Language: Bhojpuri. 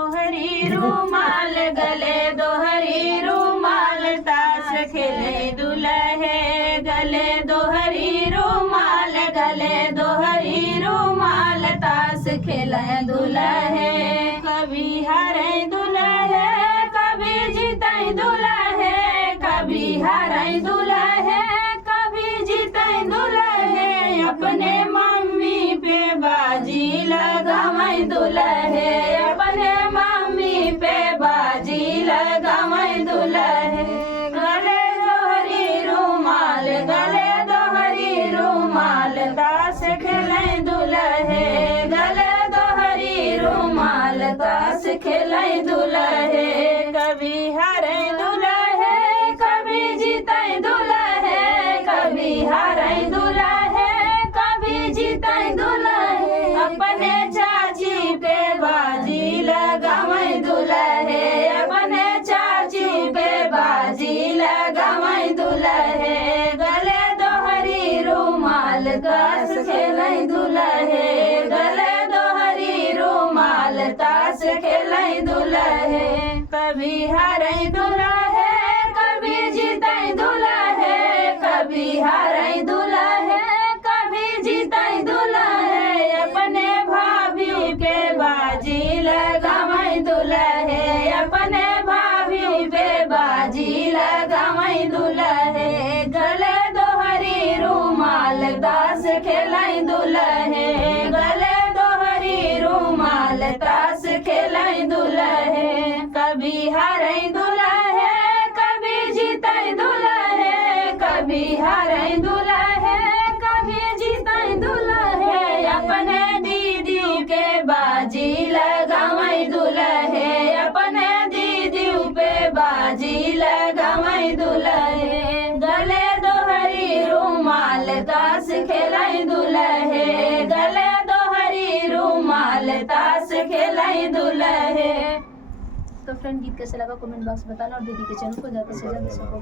दोहरी रूमाल गले दोहरी रूमाल ताश खेले दुल्हे गले दोहरी रूमाल गले दोहरी रूमाल ताश खेले दुल्हे कभी हारे दुल्हे कभी जीते दुल्हे कभी हारे दुल्हे कभी जीते दुल्हे अपने मम्मी पे बाजी लगावे दुल्हे अपने मम्मी पे बाजी लगावे दुल्हे गले दोहरी रूमाल गले दोहरी रूमाल ताश खेले दुल्हे गले दोहरी रूमाल ताश खेले दुल्हे कभी हारे दुल्हे कभी जीते दुल्हे कभी हारे दुल्हे कभी जीते दुल्हे अपने चाची पे बाजी लगावे दुल्हे अपने चाची पे बाजी लगावे दुल्हे गले दोहरी रूमाल ताश खेले दुल्हे गले दोहरी रूमाल ताश खेले दुल्हे कभी हारे दुल्हे कभी जीते दुल्हे कभी हारे दुल्हे कभी जीते दुल्हे अपने भाभी के बाजी लगावे दुल्हे अपने भाभी पे बाजी लगावे दुल्हे गले दोहरी रूमाल ताश खेले दुल्हे गले दोहरी रूमाल ताश खेले दुल्हे कभी हारे दुल्हे कभी जीते दुल्हे कभी हारे दुल्हे कभी जीते दुल्हे अपने दीदी के बाजी लगावे दुल्हे अपने दीदी पे बाजी लगावे दुल्हे गले दोहरी रूमाल ताश खेले दुल्हे गले दोहरी रूमाल ताश खेले दुल्हे। तो फ्रेंड गीत कैसे लगा कमेंट बॉक्स बताना और दीदी के चैनल को ज़्यादा से ज़्यादा सपोर्ट